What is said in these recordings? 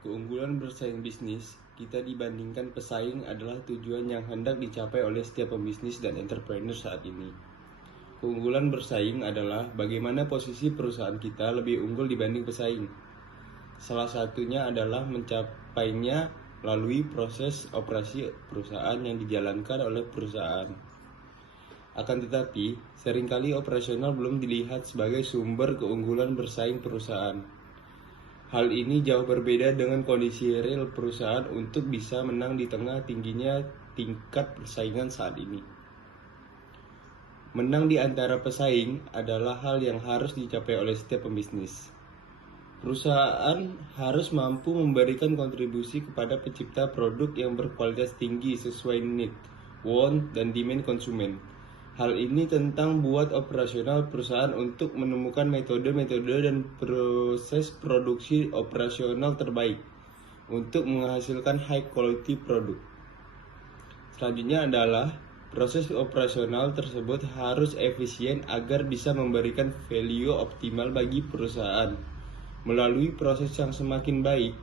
Keunggulan bersaing bisnis kita dibandingkan pesaing adalah tujuan yang hendak dicapai oleh setiap pembisnis dan entrepreneur saat ini. Keunggulan bersaing adalah bagaimana posisi perusahaan kita lebih unggul dibanding pesaing. Salah satunya adalah mencapainya melalui proses operasi perusahaan yang dijalankan oleh perusahaan. Akan tetapi, seringkali operasional belum dilihat sebagai sumber keunggulan bersaing perusahaan. Hal ini jauh berbeda dengan kondisi real perusahaan untuk bisa menang di tengah tingginya tingkat persaingan saat ini. Menang di antara pesaing adalah hal yang harus dicapai oleh setiap pembisnis. Perusahaan harus mampu memberikan kontribusi kepada pencipta produk yang berkualitas tinggi sesuai need, want, dan demand konsumen. Hal ini tentang buat operasional perusahaan untuk menemukan metode-metode dan proses produksi operasional terbaik untuk menghasilkan high quality produk. Selanjutnya adalah proses operasional tersebut harus efisien agar bisa memberikan value optimal bagi perusahaan. Melalui proses yang semakin baik,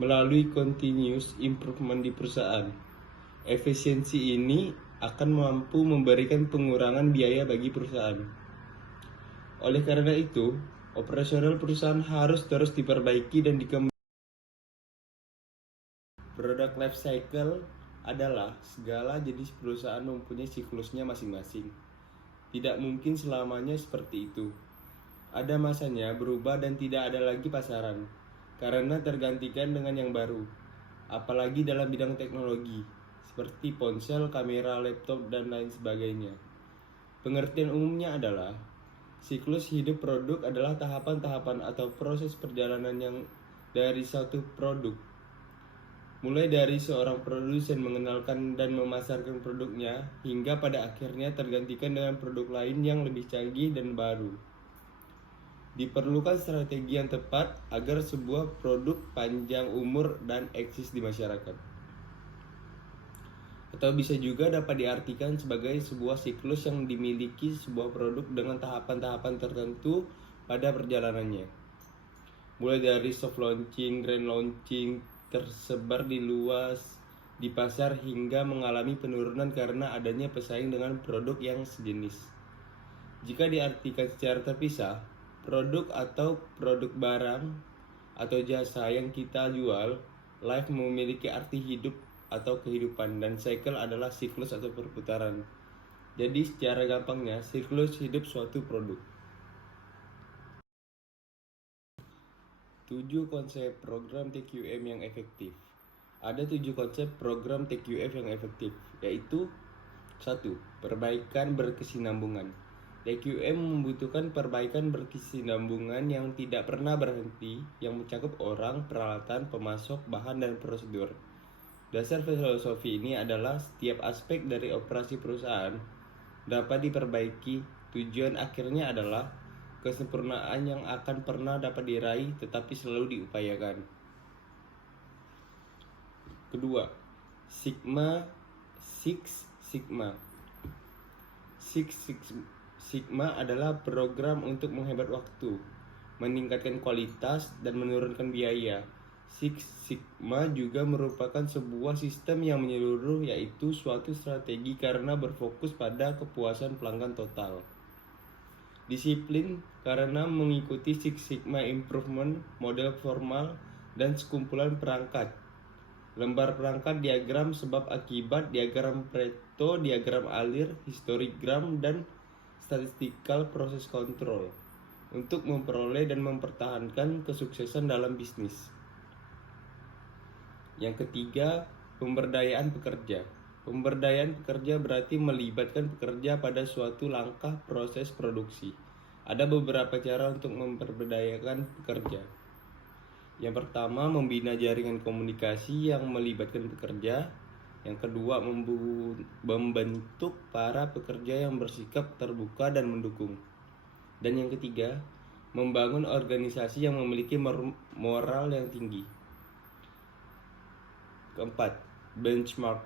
melalui continuous improvement di perusahaan, efisiensi ini akan mampu memberikan pengurangan biaya bagi perusahaan. Oleh karena itu, operasional perusahaan harus terus diperbaiki dan dikembangkan. Product life cycle adalah segala jenis perusahaan mempunyai siklusnya masing-masing. Tidak mungkin selamanya seperti itu. Ada masanya berubah dan tidak ada lagi pasaran, karena tergantikan dengan yang baru. Apalagi dalam bidang teknologi, seperti ponsel, kamera, laptop, dan lain sebagainya. Pengertian umumnya adalah, siklus hidup produk adalah tahapan-tahapan atau proses perjalanan yang dari satu produk. Mulai dari seorang produsen mengenalkan dan memasarkan produknya, hingga pada akhirnya tergantikan dengan produk lain yang lebih canggih dan baru. Diperlukan strategi yang tepat agar sebuah produk panjang umur dan eksis di masyarakat. Atau bisa juga dapat diartikan sebagai sebuah siklus yang dimiliki sebuah produk dengan tahapan-tahapan tertentu pada perjalanannya. Mulai dari soft launching, grand launching, tersebar di luas di pasar hingga mengalami penurunan karena adanya pesaing dengan produk yang sejenis. Jika diartikan secara terpisah, produk atau produk barang atau jasa yang kita jual, life memiliki arti hidup atau kehidupan, dan cycle adalah siklus atau perputaran. Jadi secara gampangnya, siklus hidup suatu produk. 7 konsep program TQM yang efektif. Ada 7 konsep program TQF yang efektif, yaitu 1. Perbaikan berkesinambungan. TQM membutuhkan perbaikan berkesinambungan yang tidak pernah berhenti, yang mencakup orang, peralatan, pemasok, bahan, dan prosedur. Dasar filosofi ini adalah setiap aspek dari operasi perusahaan dapat diperbaiki. Tujuan akhirnya adalah kesempurnaan yang akan pernah dapat diraih tetapi selalu diupayakan. Kedua, Six Sigma adalah program untuk menghemat waktu, meningkatkan kualitas, dan menurunkan biaya. Six Sigma juga merupakan sebuah sistem yang menyeluruh, yaitu suatu strategi karena berfokus pada kepuasan pelanggan total. Disiplin karena mengikuti Six Sigma Improvement, model formal, dan sekumpulan perangkat. Lembar perangkat, diagram sebab akibat, diagram Pareto, diagram alir, histogram, dan statistical process control untuk memperoleh dan mempertahankan kesuksesan dalam bisnis. Yang ketiga, pemberdayaan pekerja. Pemberdayaan pekerja berarti melibatkan pekerja pada suatu langkah proses produksi. Ada beberapa cara untuk memperdayakan pekerja. Yang pertama, membina jaringan komunikasi yang melibatkan pekerja. Yang kedua, membentuk para pekerja yang bersikap terbuka dan mendukung. Dan yang ketiga, membangun organisasi yang memiliki moral yang tinggi. Keempat, benchmark.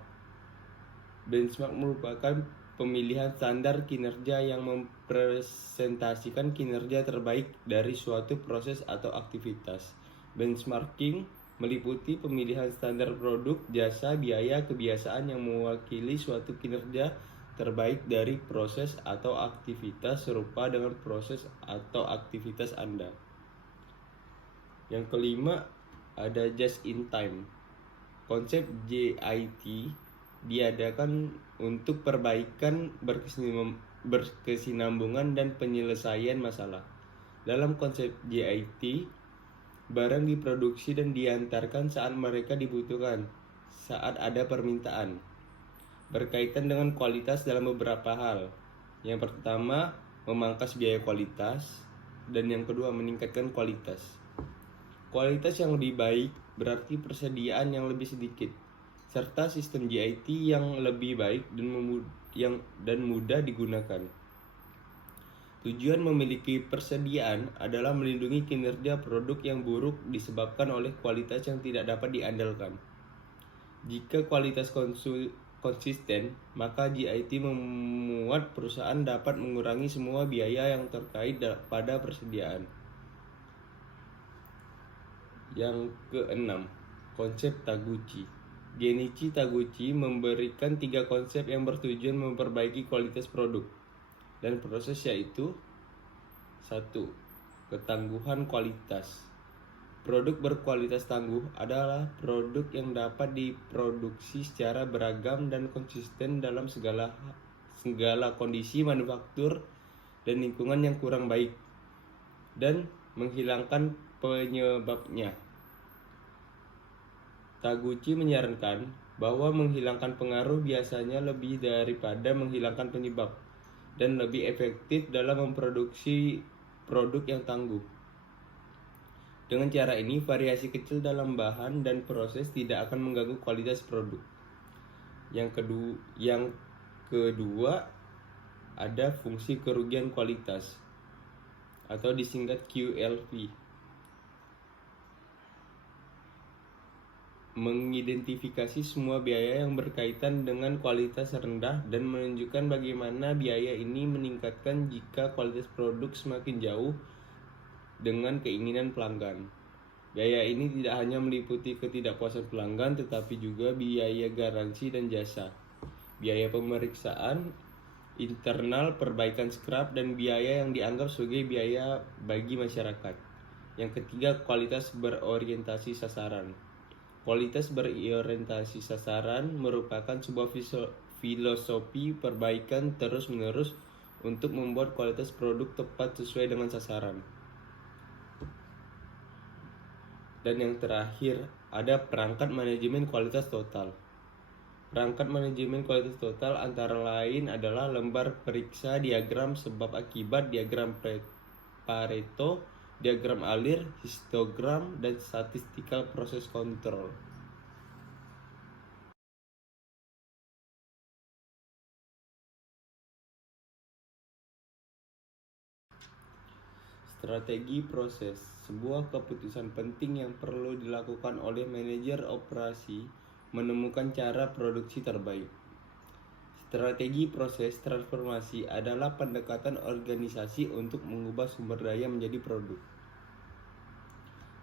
Benchmark merupakan pemilihan standar kinerja yang mempresentasikan kinerja terbaik dari suatu proses atau aktivitas. Benchmarking meliputi pemilihan standar produk, jasa, biaya, kebiasaan yang mewakili suatu kinerja terbaik dari proses atau aktivitas serupa dengan proses atau aktivitas Anda. Yang kelima, ada just in time. Konsep JIT diadakan untuk perbaikan, berkesinambungan, dan penyelesaian masalah. Dalam konsep JIT, barang diproduksi dan diantarkan saat mereka dibutuhkan, saat ada permintaan. Berkaitan dengan kualitas dalam beberapa hal. Yang pertama, memangkas biaya kualitas, dan yang kedua, meningkatkan kualitas. Kualitas yang lebih baik berarti persediaan yang lebih sedikit, serta sistem JIT yang lebih baik dan mudah digunakan. Tujuan memiliki persediaan adalah melindungi kinerja produk yang buruk disebabkan oleh kualitas yang tidak dapat diandalkan. Jika kualitas konsisten, maka JIT memuat perusahaan dapat mengurangi semua biaya yang terkait pada persediaan. Yang keenam, konsep Taguchi. Genichi Taguchi memberikan 3 konsep yang bertujuan memperbaiki kualitas produk dan proses, yaitu 1. Ketangguhan kualitas. Produk berkualitas tangguh adalah produk yang dapat diproduksi secara beragam dan konsisten dalam segala kondisi manufaktur dan lingkungan yang kurang baik, dan menghilangkan penyebabnya. Taguchi menyarankan bahwa menghilangkan pengaruh biasanya lebih daripada menghilangkan penyebab, dan lebih efektif dalam memproduksi produk yang tangguh. Dengan cara ini, variasi kecil dalam bahan dan proses tidak akan mengganggu kualitas produk. Yang kedua, ada fungsi kerugian kualitas atau disingkat QLV. Mengidentifikasi semua biaya yang berkaitan dengan kualitas rendah dan menunjukkan bagaimana biaya ini meningkatkan jika kualitas produk semakin jauh dengan keinginan pelanggan. Biaya ini tidak hanya meliputi ketidakpuasan pelanggan, tetapi juga biaya garansi dan jasa, biaya pemeriksaan internal, perbaikan scrap, dan biaya yang dianggap sebagai biaya bagi masyarakat. Yang ketiga, kualitas berorientasi sasaran. Kualitas berorientasi sasaran merupakan sebuah filosofi perbaikan terus-menerus untuk membuat kualitas produk tepat sesuai dengan sasaran. Dan yang terakhir, ada perangkat manajemen kualitas total. Perangkat manajemen kualitas total antara lain adalah lembar periksa, diagram sebab akibat, diagram Pareto, diagram alir, histogram, dan statistical process control. Strategi proses, sebuah keputusan penting yang perlu dilakukan oleh manajer operasi menemukan cara produksi terbaik. Strategi proses transformasi adalah pendekatan organisasi untuk mengubah sumber daya menjadi produk.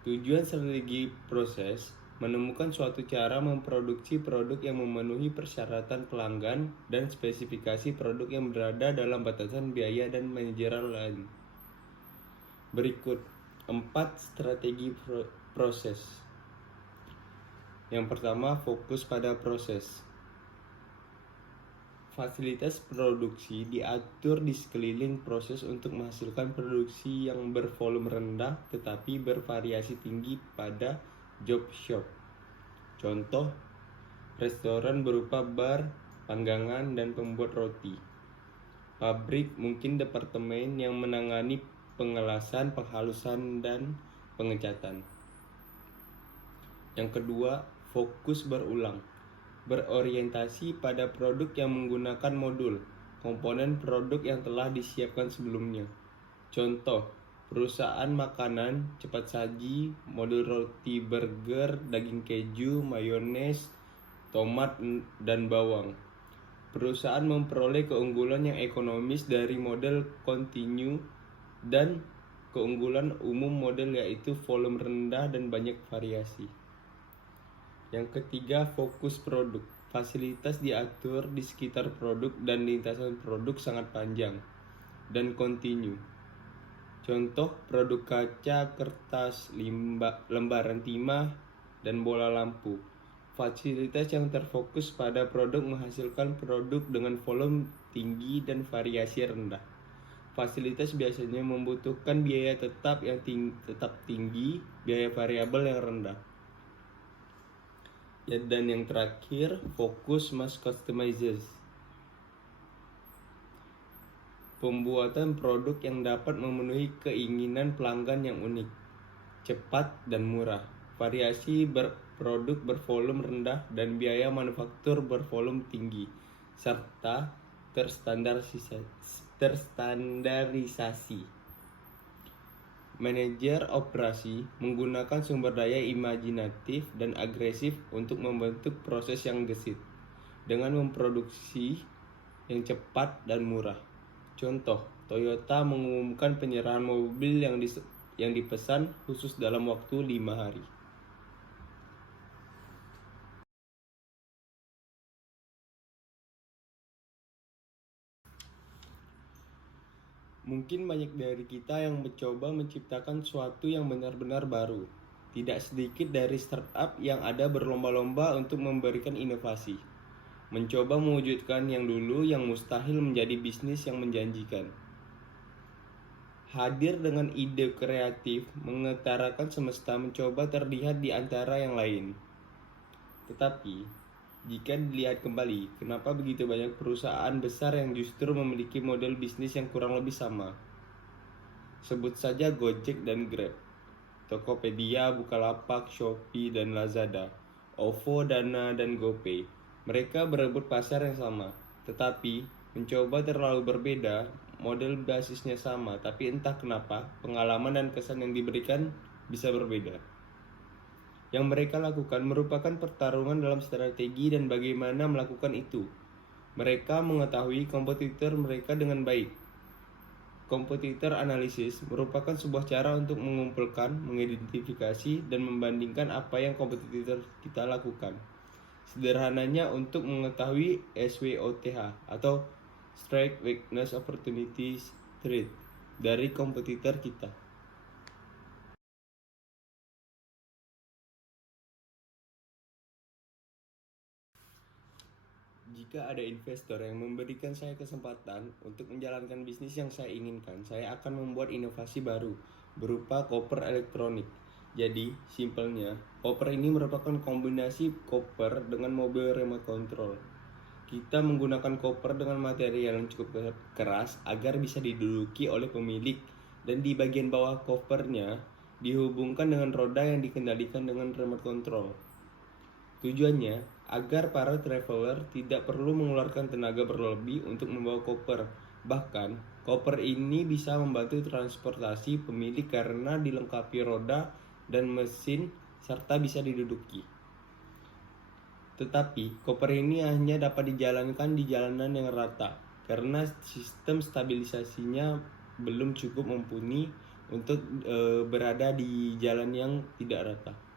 Tujuan strategi proses menemukan suatu cara memproduksi produk yang memenuhi persyaratan pelanggan dan spesifikasi produk yang berada dalam batasan biaya dan manajerial lain. Berikut 4 strategi proses. Yang pertama, fokus pada proses. Fasilitas produksi diatur di sekeliling proses untuk menghasilkan produksi yang bervolume rendah tetapi bervariasi tinggi pada job shop. Contoh, restoran berupa bar, panggangan, dan pembuat roti. Pabrik mungkin departemen yang menangani pengelasan, penghalusan, dan pengecatan. Yang kedua, fokus berulang. Berorientasi pada produk yang menggunakan modul, komponen produk yang telah disiapkan sebelumnya. Contoh, perusahaan makanan cepat saji, modul roti burger, daging keju, mayones, tomat, dan bawang. Perusahaan memperoleh keunggulan yang ekonomis dari model continue dan keunggulan umum model, yaitu volume rendah dan banyak variasi. Yang ketiga, fokus produk. Fasilitas diatur di sekitar produk dan lintasan produk sangat panjang dan kontinu. Contoh produk kaca, kertas, lembaran timah, dan bola lampu. Fasilitas yang terfokus pada produk menghasilkan produk dengan volume tinggi dan variasi rendah. Fasilitas biasanya membutuhkan biaya tetap yang tetap tinggi, biaya variabel yang rendah. Dan yang terakhir, fokus mass customizers. Pembuatan produk yang dapat memenuhi keinginan pelanggan yang unik, cepat, dan murah. Variasi produk bervolume rendah dan biaya manufaktur bervolume tinggi, serta terstandarisasi. Manajer operasi menggunakan sumber daya imajinatif dan agresif untuk membentuk proses yang gesit dengan memproduksi yang cepat dan murah. Contoh, Toyota mengumumkan penyerahan mobil yang dipesan khusus dalam waktu 5 hari. Mungkin banyak dari kita yang mencoba menciptakan sesuatu yang benar-benar baru. Tidak sedikit dari startup yang ada berlomba-lomba untuk memberikan inovasi. Mencoba mewujudkan yang dulu yang mustahil menjadi bisnis yang menjanjikan. Hadir dengan ide kreatif mengutarakan semesta mencoba terlihat di antara yang lain. Tetapi jika dilihat kembali, kenapa begitu banyak perusahaan besar yang justru memiliki model bisnis yang kurang lebih sama? Sebut saja Gojek dan Grab, Tokopedia, Bukalapak, Shopee, dan Lazada, OVO, Dana, dan GoPay. Mereka berebut pasar yang sama, tetapi mencoba terlalu berbeda. Model basisnya sama, tapi entah kenapa pengalaman dan kesan yang diberikan bisa berbeda. Yang mereka lakukan merupakan pertarungan dalam strategi dan bagaimana melakukan itu. Mereka mengetahui kompetitor mereka dengan baik. Kompetitor analisis merupakan sebuah cara untuk mengumpulkan, mengidentifikasi, dan membandingkan apa yang kompetitor kita lakukan. Sederhananya untuk mengetahui SWOT atau Strength, Weakness, Opportunities, Threat dari kompetitor kita. Jika ada investor yang memberikan saya kesempatan untuk menjalankan bisnis yang saya inginkan, saya akan membuat inovasi baru berupa koper elektronik. Jadi, simpelnya, koper ini merupakan kombinasi koper dengan mobil remote control. Kita menggunakan koper dengan material yang cukup keras agar bisa diduduki oleh pemilik, dan di bagian bawah kopernya dihubungkan dengan roda yang dikendalikan dengan remote control. Tujuannya agar para traveler tidak perlu mengeluarkan tenaga berlebih untuk membawa koper. Bahkan, koper ini bisa membantu transportasi pemilik karena dilengkapi roda dan mesin serta bisa diduduki. Tetapi, koper ini hanya dapat dijalankan di jalanan yang rata karena sistem stabilisasinya belum cukup mumpuni untuk berada di jalan yang tidak rata.